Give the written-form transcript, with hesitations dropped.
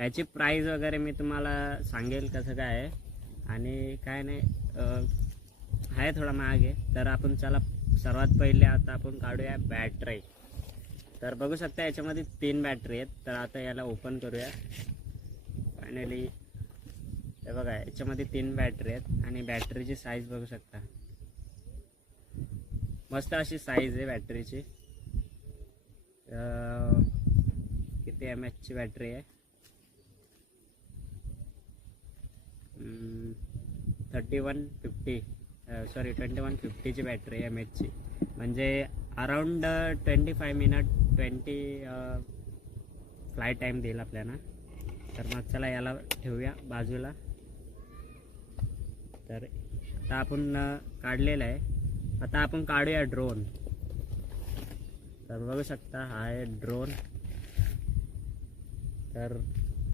याची प्राईस वगैरे मी तुम्हाला सांगेल कसं काय आहे आणि काय नाही आहे थोडा महाग आहे. तर आपण चला सर्वात पहिले आता आपण काढूया बॅटरी. तर बघू शकता याच्यामध्ये 3 बॅटरी आहेत. तर आता याला ओपन करूया. फायनली हे बघा याच्यामध्ये 3 बॅटरी आहेत आणि बॅटरीची साईज बघू शकता. मस्त अशी साईज आहे बॅटरीची. किती mAh ची बॅटरी आहे? 2150ची बॅटरी आहे mAh ची. म्हणजे अराउंड 25 मिनिट 20 फ्लाईट टाईम देईल आपल्याला. तर मग चला याला ठेवूया बाजूला. तर आता आपण काढलेलं आहे. आता आपण काढूया ड्रोन. तर बघू शकता हा आहे ड्रोन. तर